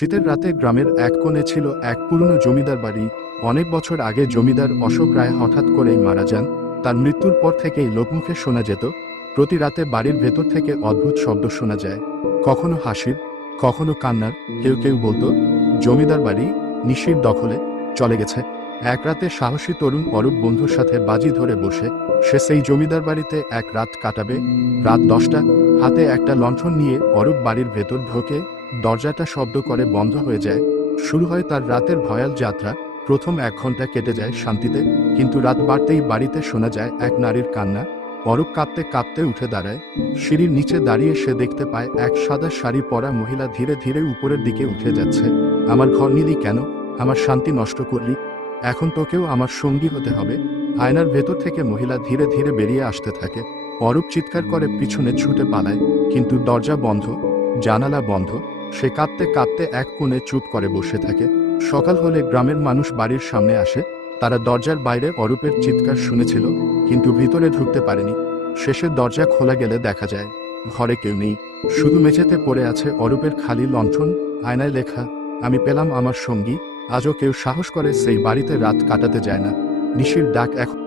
শীতের রাতে গ্রামের এক কোণে ছিল এক পুরনো জমিদার বাড়ি। অনেক বছর আগে জমিদার অশোক রায় হঠাৎ করেই মারা যান। তার মৃত্যুর পর থেকেই লোকমুখে শোনা যেত, প্রতি রাতে বাড়ির ভেতর থেকে অদ্ভুত শব্দ শোনা যায়, কখনো হাসির, কখনো কান্নার। কেউ কেউ বলতো জমিদার বাড়ি নিশির দখলে চলে গেছে। এক রাতে সাহসী তরুণ অরূপ বন্ধুর সাথে বাজি ধরে বসে সে সেই জমিদার বাড়িতে এক রাত কাটাবে। রাত 10টা, হাতে একটা লণ্ঠন নিয়ে অরূপ বাড়ির ভেতর ঢোকে। দরজাটা শব্দ করে বন্ধ হয়ে যায়। শুরু হয় তার রাতের ভয়াল যাত্রা। প্রথম 1 ঘন্টা কেটে যায় শান্তিতে, কিন্তু রাত বাড়তেই বাড়িতে শোনা যায় এক নারীর কান্না। অরূপ কাঁপতে কাঁপতে উঠে দাঁড়ায়। সিঁড়ির নিচে দাঁড়িয়ে সে দেখতে পায় এক সাদা শাড়ি পরা মহিলা ধীরে ধীরে উপরের দিকে উঠে যাচ্ছে। আমার ঘর নিলি কেন? আমার শান্তি নষ্ট করলি? এখন তোকেও আমার সঙ্গী হতে হবে। আয়নার ভেতর থেকে মহিলা ধীরে ধীরে বেরিয়ে আসতে থাকে। অরূপ চিৎকার করে পিছনে ছুটে পালায়, কিন্তু দরজা বন্ধ, জানালা বন্ধ। সে কাঁদতে কাঁদতে এক কোণে চুপ করে বসে থাকে। সকাল হলে গ্রামের মানুষ বাড়ির সামনে আসে। তারা দরজার বাইরে অরূপের চিৎকার শুনেছিল, কিন্তু ভিতরে ঢুকতে পারেনি। শেষে দরজা খোলা গেলে দেখা যায় ঘরে কেউ নেই। শুধু মেঝেতে পড়ে আছে অরূপের খালি লণ্ঠন, আয়নায় লেখা, আমি পেলাম আমার সঙ্গী। আজও কেউ সাহস করে সেই বাড়িতে রাত কাটাতে যায় না। নিশির ডাক এখন